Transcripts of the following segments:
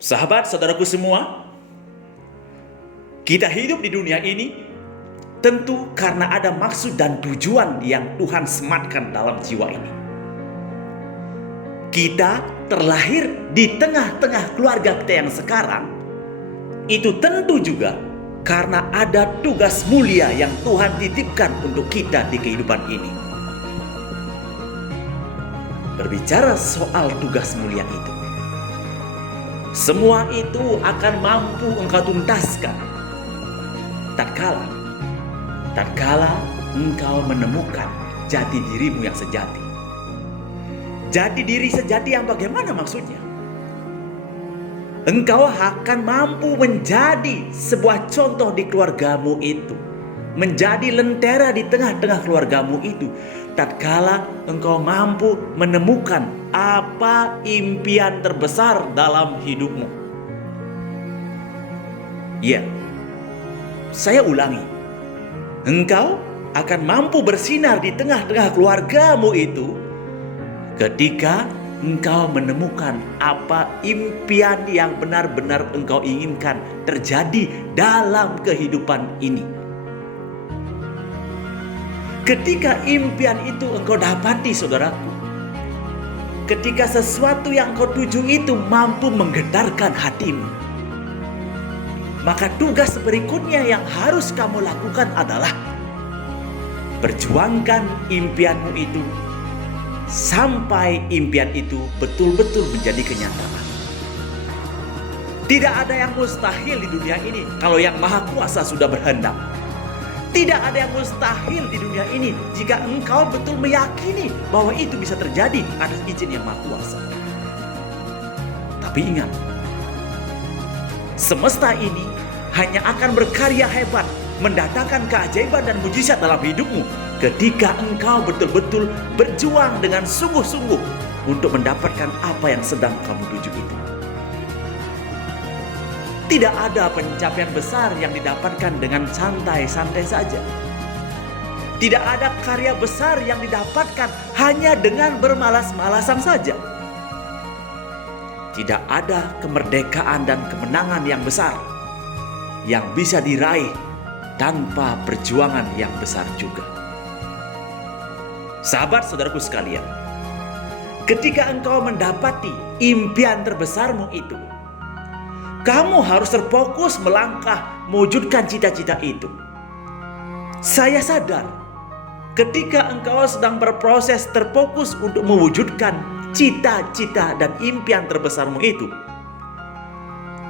Sahabat, saudaraku semua, kita hidup di dunia ini tentu karena ada maksud dan tujuan yang Tuhan sematkan dalam jiwa ini. Kita terlahir di tengah-tengah keluarga kita yang sekarang, itu tentu juga karena ada tugas mulia yang Tuhan titipkan untuk kita di kehidupan ini. Berbicara soal tugas mulia itu, semua itu akan mampu engkau tuntaskan tatkala engkau menemukan jati dirimu yang sejati. Jati diri sejati yang bagaimana maksudnya? Engkau akan mampu menjadi sebuah contoh di keluargamu itu, menjadi lentera di tengah-tengah keluargamu itu, tatkala engkau mampu menemukan apa impian terbesar dalam hidupmu. Ya, saya ulangi, engkau akan mampu bersinar di tengah-tengah keluargamu itu ketika engkau menemukan apa impian yang benar-benar engkau inginkan terjadi dalam kehidupan ini. Ketika impian itu engkau dapati, saudaraku, ketika sesuatu yang engkau tuju itu mampu menggetarkan hatimu, maka tugas berikutnya yang harus kamu lakukan adalah perjuangkan impianmu itu sampai impian itu betul-betul menjadi kenyataan. Tidak ada yang mustahil di dunia ini kalau Yang Maha Kuasa sudah berkehendak. Tidak ada yang mustahil di dunia ini jika engkau betul meyakini bahwa itu bisa terjadi atas izin Yang Maha Kuasa. Tapi ingat, semesta ini hanya akan berkarya hebat, mendatangkan keajaiban dan mujizat dalam hidupmu ketika engkau betul-betul berjuang dengan sungguh-sungguh untuk mendapatkan apa yang sedang kamu tuju itu. Tidak ada pencapaian besar yang didapatkan dengan santai-santai saja. Tidak ada karya besar yang didapatkan hanya dengan bermalas-malasan saja. Tidak ada kemerdekaan dan kemenangan yang besar yang bisa diraih tanpa perjuangan yang besar juga. Sahabat saudaraku sekalian, ketika engkau mendapati impian terbesarmu itu, kamu harus terfokus melangkah mewujudkan cita-cita itu. Saya sadar ketika engkau sedang berproses terfokus untuk mewujudkan cita-cita dan impian terbesarmu itu,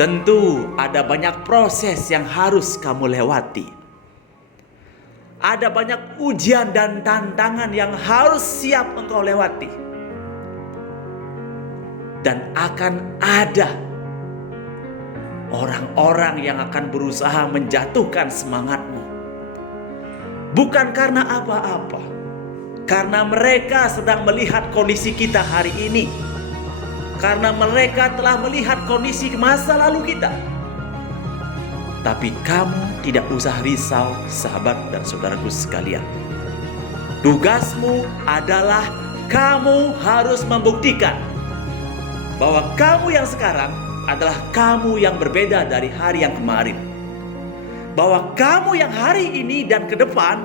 tentu ada banyak proses yang harus kamu lewati. Ada banyak ujian dan tantangan yang harus siap engkau lewati. Dan akan ada orang-orang yang akan berusaha menjatuhkan semangatmu. Bukan karena apa-apa, karena mereka sedang melihat kondisi kita hari ini. Karena mereka telah melihat kondisi masa lalu kita. Tapi kamu tidak usah risau, sahabat dan saudaraku sekalian. Tugasmu adalah kamu harus membuktikan bahwa kamu yang sekarang adalah kamu yang berbeda dari hari yang kemarin. Bahwa kamu yang hari ini dan ke depan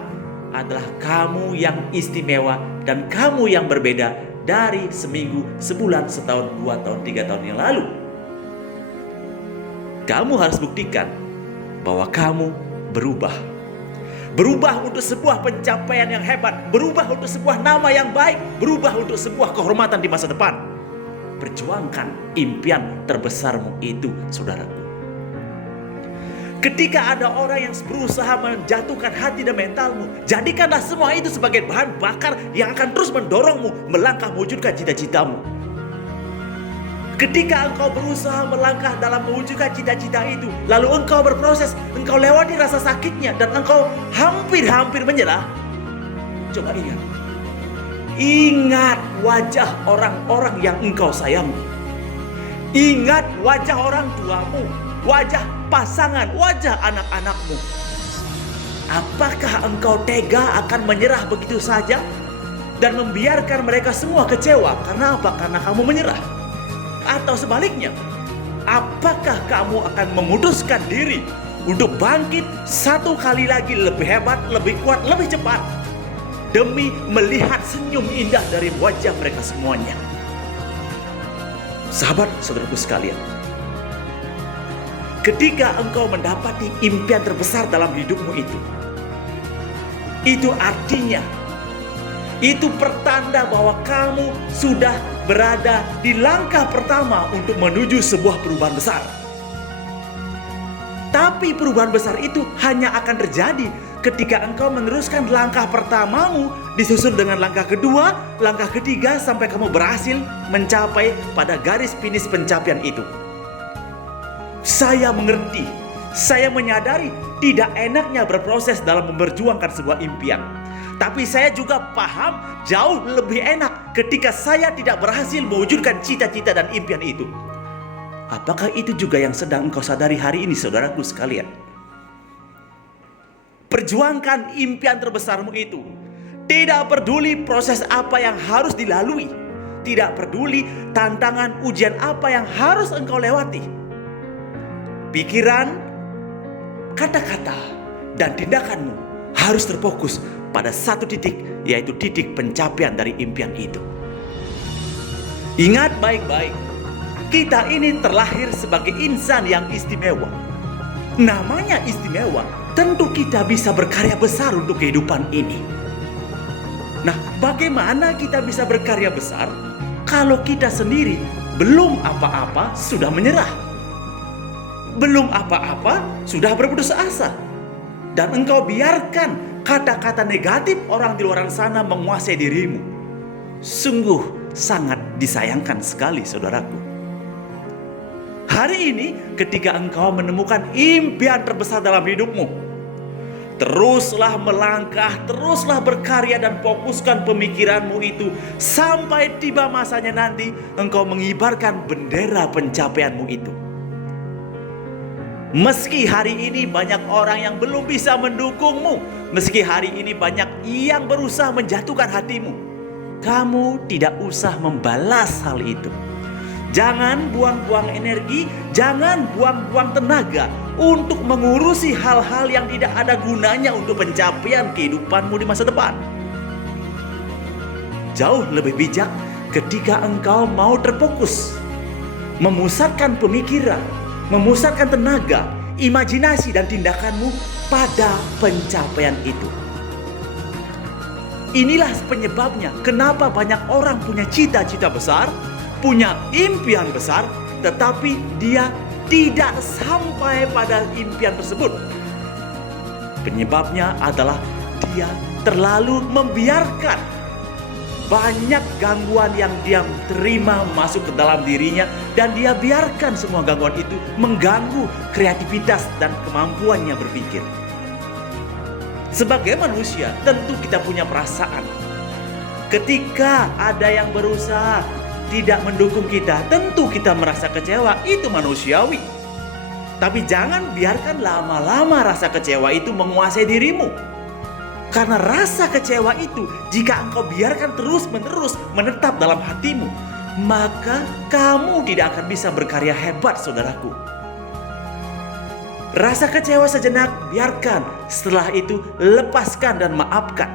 adalah kamu yang istimewa dan kamu yang berbeda dari seminggu, sebulan, setahun, 2 tahun, 3 tahun yang lalu. Kamu harus buktikan bahwa kamu berubah. Berubah untuk sebuah pencapaian yang hebat. Berubah untuk sebuah nama yang baik. Berubah untuk sebuah kehormatan di masa depan. Perjuangkan impian terbesarmu itu, saudaraku. Ketika ada orang yang berusaha menjatuhkan hati dan mentalmu, jadikanlah semua itu sebagai bahan bakar yang akan terus mendorongmu melangkah mewujudkan cita-citamu. Ketika engkau berusaha melangkah dalam mewujudkan cita-cita itu, lalu engkau berproses, engkau lewati rasa sakitnya dan engkau hampir-hampir menyerah. Coba ingat. Ingat wajah orang-orang yang engkau sayangi. Ingat wajah orang tuamu, wajah pasangan, wajah anak-anakmu. Apakah engkau tega akan menyerah begitu saja dan membiarkan mereka semua kecewa? Karena apa? Karena kamu menyerah. Atau sebaliknya, apakah kamu akan memutuskan diri untuk bangkit satu kali lagi lebih hebat, lebih kuat, lebih cepat demi melihat senyum indah dari wajah mereka semuanya? Sahabat saudaraku sekalian, ketika engkau mendapati impian terbesar dalam hidupmu itu artinya, itu pertanda bahwa kamu sudah berada di langkah pertama untuk menuju sebuah perubahan besar. Tapi perubahan besar itu hanya akan terjadi ketika engkau meneruskan langkah pertamamu, disusul dengan langkah kedua, langkah ketiga, sampai kamu berhasil mencapai pada garis finish pencapaian itu. Saya mengerti, saya menyadari tidak enaknya berproses dalam memperjuangkan sebuah impian. Tapi saya juga paham jauh lebih enak ketika saya tidak berhasil mewujudkan cita-cita dan impian itu. Apakah itu juga yang sedang engkau sadari hari ini, saudaraku sekalian? Perjuangkan impian terbesarmu itu. Tidak peduli proses apa yang harus dilalui. Tidak peduli tantangan ujian apa yang harus engkau lewati. Pikiran, kata-kata, dan tindakanmu harus terfokus pada satu titik, yaitu titik pencapaian dari impian itu. Ingat baik-baik, kita ini terlahir sebagai insan yang istimewa. Namanya istimewa, tentu kita bisa berkarya besar untuk kehidupan ini. Nah, bagaimana kita bisa berkarya besar kalau kita sendiri belum apa-apa sudah menyerah? Belum apa-apa sudah berputus asa? Dan engkau biarkan kata-kata negatif orang di luar sana menguasai dirimu. Sungguh sangat disayangkan sekali, saudaraku. Hari ini ketika engkau menemukan impian terbesar dalam hidupmu, teruslah melangkah, teruslah berkarya dan fokuskan pemikiranmu itu sampai tiba masanya nanti engkau mengibarkan bendera pencapaianmu itu. Meski hari ini banyak orang yang belum bisa mendukungmu, meski hari ini banyak yang berusaha menjatuhkan hatimu, kamu tidak usah membalas hal itu. Jangan buang-buang energi, jangan buang-buang tenaga untuk mengurusi hal-hal yang tidak ada gunanya untuk pencapaian kehidupanmu di masa depan. Jauh lebih bijak ketika engkau mau terfokus, memusatkan pemikiran, memusatkan tenaga, imajinasi dan tindakanmu pada pencapaian itu. Inilah penyebabnya kenapa banyak orang punya cita-cita besar, punya impian besar, tetapi dia tidak sampai pada impian tersebut. Penyebabnya adalah dia terlalu membiarkan banyak gangguan yang dia terima masuk ke dalam dirinya, dan dia biarkan semua gangguan itu mengganggu kreativitas dan kemampuannya berpikir. Sebagai manusia, tentu kita punya perasaan. Ketika ada yang berusaha tidak mendukung kita, tentu kita merasa kecewa, itu manusiawi. Tapi jangan biarkan lama-lama rasa kecewa itu menguasai dirimu. Karena rasa kecewa itu, jika engkau biarkan terus-menerus menetap dalam hatimu, maka kamu tidak akan bisa berkarya hebat, saudaraku. Rasa kecewa sejenak biarkan, setelah itu lepaskan dan maafkan.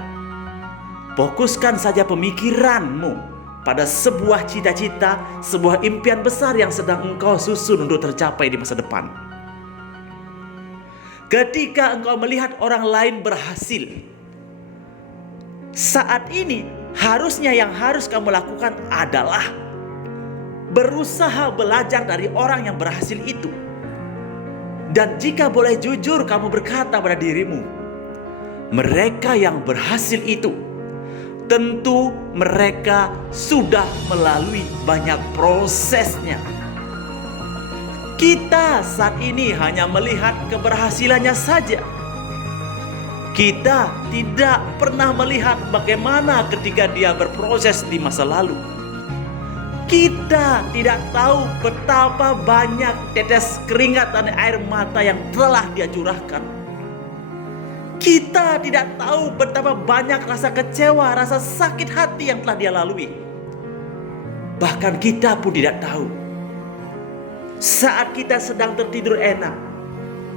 Fokuskan saja pemikiranmu pada sebuah cita-cita, sebuah impian besar yang sedang engkau susun untuk tercapai di masa depan. Ketika engkau melihat orang lain berhasil, saat ini harusnya yang harus kamu lakukan adalah berusaha belajar dari orang yang berhasil itu. Dan jika boleh jujur, kamu berkata pada dirimu, mereka yang berhasil itu tentu mereka sudah melalui banyak prosesnya. Kita saat ini hanya melihat keberhasilannya saja. Kita tidak pernah melihat bagaimana ketika dia berproses di masa lalu. Kita tidak tahu betapa banyak tetes keringat dan air mata yang telah dia curahkan. Kita tidak tahu betapa banyak rasa kecewa, rasa sakit hati yang telah dia lalui. Bahkan kita pun tidak tahu Saat kita sedang tertidur enak,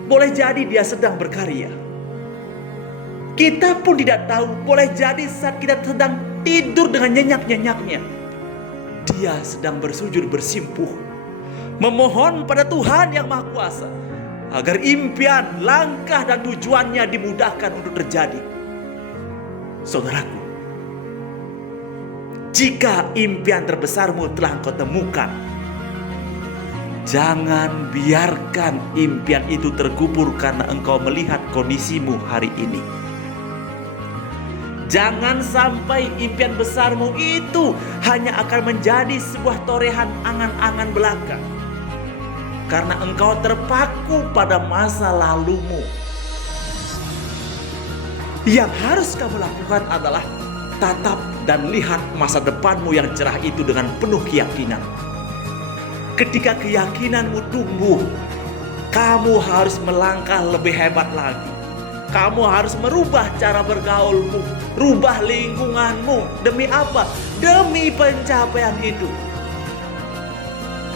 boleh jadi Dia sedang berkarya. Kita pun tidak tahu, boleh jadi saat kita sedang tidur dengan nyenyak-nyenyaknya, Dia sedang bersujud bersimpuh, memohon pada Tuhan yang Maha Kuasa agar impian, langkah dan tujuannya dimudahkan untuk terjadi. Saudaraku, jika impian terbesarmu telah engkau temukan, jangan biarkan impian itu terkubur karena engkau melihat kondisimu hari ini. Jangan sampai impian besarmu itu hanya akan menjadi sebuah torehan angan-angan belaka, karena engkau terpaku pada masa lalumu. Yang harus kamu lakukan adalah tatap dan lihat masa depanmu yang cerah itu dengan penuh keyakinan. Ketika keyakinanmu tumbuh, kamu harus melangkah lebih hebat lagi. Kamu harus merubah cara bergaulmu, rubah lingkunganmu. Demi apa? Demi pencapaian itu.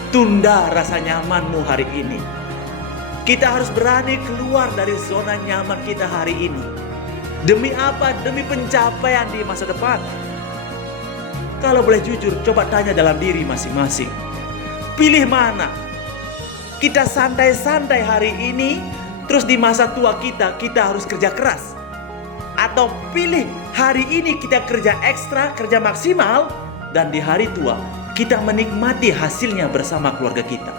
Tunda rasa nyamanmu hari ini. Kita harus berani keluar dari zona nyaman kita hari ini. Demi apa? Demi pencapaian di masa depan. Kalau boleh jujur, coba tanya dalam diri masing-masing. Pilih mana? Kita santai-santai hari ini, terus di masa tua kita harus kerja keras. Atau pilih hari ini kita kerja ekstra, kerja maksimal, dan di hari tua kita menikmati hasilnya bersama keluarga kita.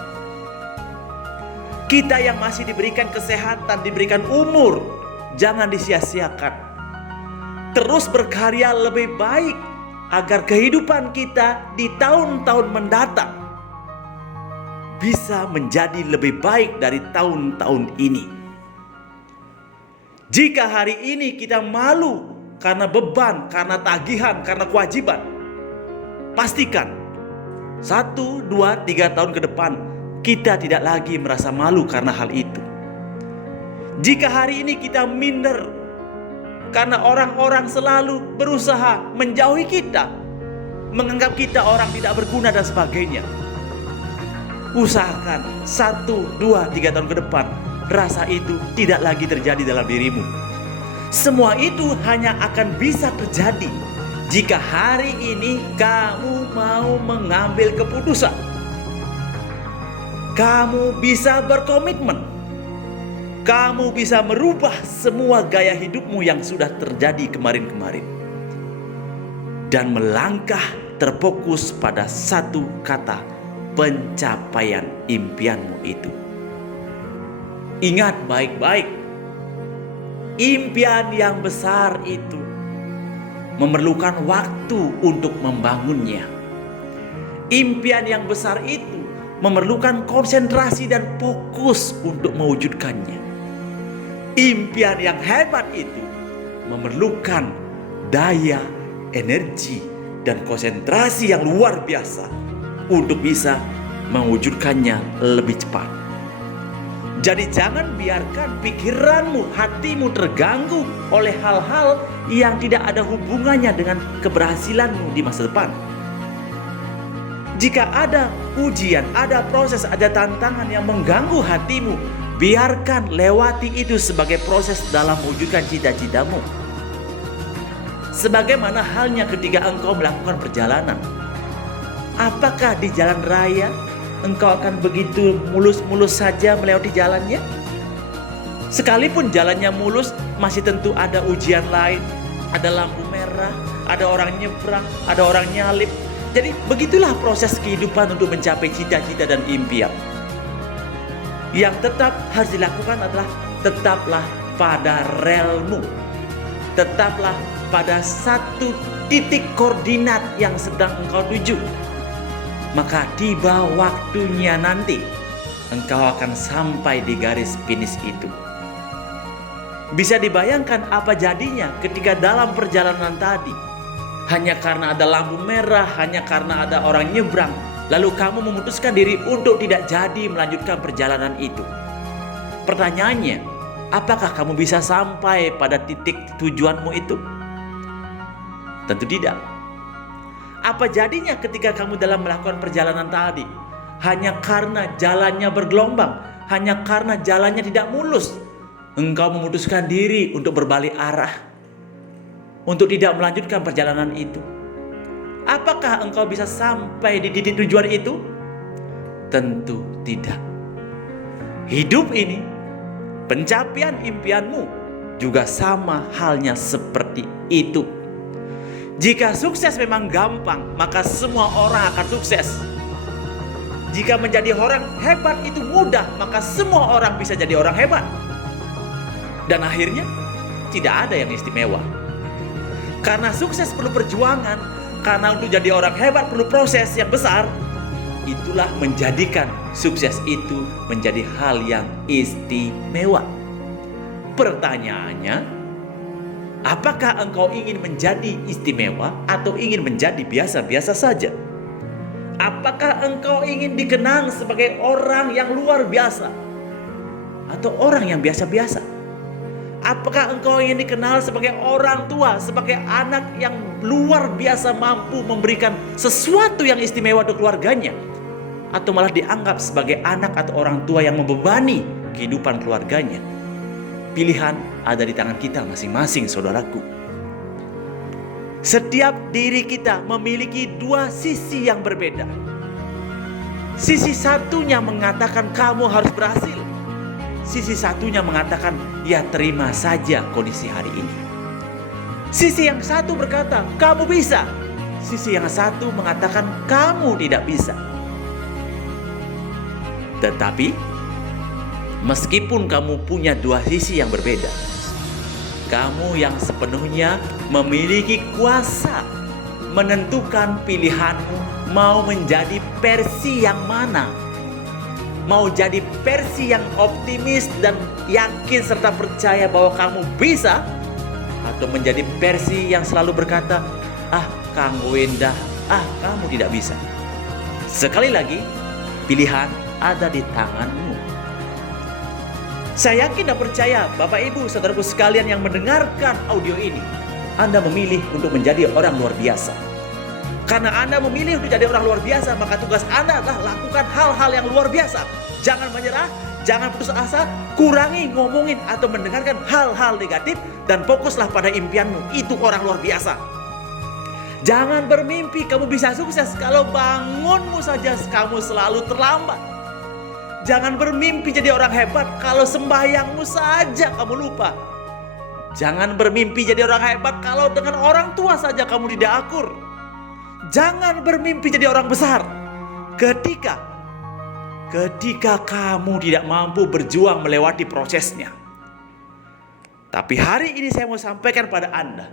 Kita yang masih diberikan kesehatan, diberikan umur, jangan disia-siakan. Terus berkarya lebih baik agar kehidupan kita di tahun-tahun mendatang bisa menjadi lebih baik dari tahun-tahun ini. Jika hari ini kita malu karena beban, karena tagihan, karena kewajiban, pastikan 1, 2, 3 tahun ke depan kita tidak lagi merasa malu karena hal itu. Jika hari ini kita minder karena orang-orang selalu berusaha menjauhi kita, menganggap kita orang tidak berguna dan sebagainya, usahakan 1, 2, 3 tahun ke depan rasa itu tidak lagi terjadi dalam dirimu. Semua itu hanya akan bisa terjadi jika hari ini kamu mau mengambil keputusan. Kamu bisa berkomitmen. Kamu bisa merubah semua gaya hidupmu yang sudah terjadi kemarin-kemarin, dan melangkah terfokus pada satu kata: pencapaian impianmu itu. Ingat baik-baik, impian yang besar itu memerlukan waktu untuk membangunnya. Impian yang besar itu memerlukan konsentrasi dan fokus untuk mewujudkannya. Impian yang hebat itu memerlukan daya, energi, dan konsentrasi yang luar biasa untuk bisa mewujudkannya lebih cepat. Jadi jangan biarkan pikiranmu, hatimu terganggu oleh hal-hal yang tidak ada hubungannya dengan keberhasilanmu di masa depan. Jika ada ujian, ada proses, ada tantangan yang mengganggu hatimu, biarkan lewati itu sebagai proses dalam mewujudkan cita-citamu. Sebagaimana halnya ketika engkau melakukan perjalanan. Apakah di jalan raya engkau akan begitu mulus-mulus saja melewati jalannya? Sekalipun jalannya mulus, masih tentu ada ujian lain. Ada lampu merah, ada orang nyebrang, ada orang nyalip. Jadi begitulah proses kehidupan untuk mencapai cita-cita dan impian. Yang tetap harus dilakukan adalah tetaplah pada relmu. Tetaplah pada satu titik koordinat yang sedang engkau tuju. Maka tiba waktunya nanti engkau akan sampai di garis finish itu. Bisa dibayangkan apa jadinya ketika dalam perjalanan tadi, hanya karena ada lampu merah, hanya karena ada orang nyebrang, lalu kamu memutuskan diri untuk tidak jadi melanjutkan perjalanan itu. Pertanyaannya, apakah kamu bisa sampai pada titik tujuanmu itu? Tentu tidak. Apa jadinya ketika kamu dalam melakukan perjalanan tadi, hanya karena jalannya bergelombang, hanya karena jalannya tidak mulus, engkau memutuskan diri untuk berbalik arah, untuk tidak melanjutkan perjalanan itu. Apakah engkau bisa sampai di titik tujuan itu? Tentu tidak. Hidup ini, pencapaian impianmu juga sama halnya seperti itu. Jika sukses memang gampang, maka semua orang akan sukses. Jika menjadi orang hebat itu mudah, maka semua orang bisa jadi orang hebat. Dan akhirnya tidak ada yang istimewa. Karena sukses perlu perjuangan, karena untuk jadi orang hebat perlu proses yang besar. Itulah menjadikan sukses itu menjadi hal yang istimewa. Pertanyaannya, apakah engkau ingin menjadi istimewa atau ingin menjadi biasa-biasa saja? Apakah engkau ingin dikenang sebagai orang yang luar biasa atau orang yang biasa-biasa? Apakah engkau ingin dikenal sebagai orang tua, sebagai anak yang luar biasa mampu memberikan sesuatu yang istimewa untuk keluarganya? Atau malah dianggap sebagai anak atau orang tua yang membebani kehidupan keluarganya? Pilihan ada di tangan kita masing-masing, saudaraku. Setiap diri kita memiliki dua sisi yang berbeda. Sisi satunya mengatakan kamu harus berhasil. Sisi satunya mengatakan ya terima saja kondisi hari ini. Sisi yang satu berkata kamu bisa. Sisi yang satu mengatakan kamu tidak bisa. Tetapi meskipun kamu punya dua sisi yang berbeda, kamu yang sepenuhnya memiliki kuasa menentukan pilihanmu mau menjadi versi yang mana. Mau jadi versi yang optimis dan yakin serta percaya bahwa kamu bisa, atau menjadi versi yang selalu berkata, Kang Wenda, kamu tidak bisa. Sekali lagi, pilihan ada di tanganmu. Saya yakin dan percaya Bapak Ibu saudaraku sekalian yang mendengarkan audio ini, Anda memilih untuk menjadi orang luar biasa. Karena Anda memilih untuk jadi orang luar biasa, maka tugas Anda adalah lakukan hal-hal yang luar biasa. Jangan menyerah, jangan putus asa, kurangi ngomongin atau mendengarkan hal-hal negatif, dan fokuslah pada impianmu. Itu orang luar biasa. Jangan bermimpi kamu bisa sukses kalau bangunmu saja kamu selalu terlambat. Jangan bermimpi jadi orang hebat kalau sembahyangmu saja kamu lupa. Jangan bermimpi jadi orang hebat kalau dengan orang tua saja kamu tidak akur. Jangan bermimpi jadi orang besar ketika kamu tidak mampu berjuang melewati prosesnya. Tapi hari ini saya mau sampaikan pada Anda,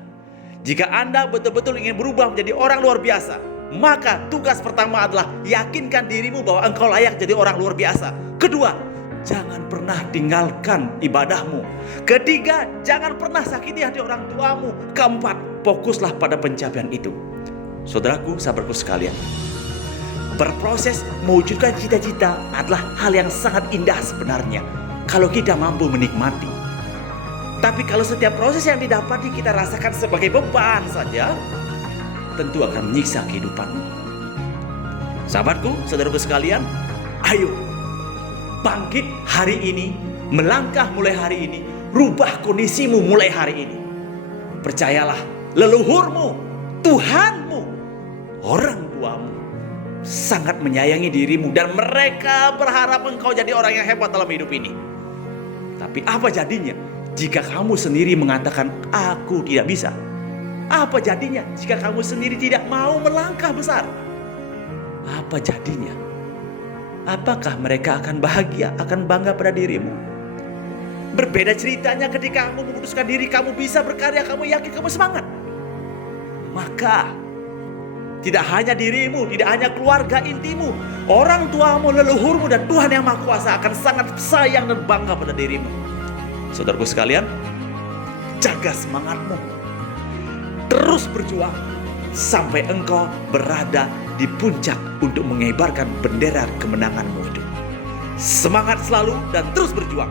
jika Anda betul-betul ingin berubah menjadi orang luar biasa, maka tugas pertama adalah yakinkan dirimu bahwa engkau layak jadi orang luar biasa. Kedua, jangan pernah tinggalkan ibadahmu. Ketiga, jangan pernah sakiti hati orang tuamu. Keempat, fokuslah pada pencapaian itu. Saudaraku, sahabatku sekalian, berproses mewujudkan cita-cita adalah hal yang sangat indah sebenarnya kalau kita mampu menikmati. Tapi kalau setiap proses yang didapati kita rasakan sebagai beban saja, tentu akan menyiksa kehidupanmu. Sahabatku, saudaraku sekalian, ayo bangkit hari ini, melangkah mulai hari ini, rubah kondisimu mulai hari ini. Percayalah, leluhurmu, Tuhanmu, orang tuamu sangat menyayangi dirimu dan mereka berharap engkau jadi orang yang hebat dalam hidup ini. Tapi apa jadinya jika kamu sendiri mengatakan aku tidak bisa? Apa jadinya jika kamu sendiri tidak mau melangkah besar? Apa jadinya? Apakah mereka akan bahagia, akan bangga pada dirimu? Berbeda ceritanya ketika kamu memutuskan diri kamu bisa berkarya, kamu yakin, kamu semangat. Maka tidak hanya dirimu, tidak hanya keluarga intimu, orang tuamu, leluhurmu, dan Tuhan yang Maha Kuasa akan sangat sayang dan bangga pada dirimu. Saudaraku sekalian, jaga semangatmu. Terus berjuang sampai engkau berada di puncak untuk mengibarkan bendera kemenanganmu itu. Semangat selalu dan terus berjuang.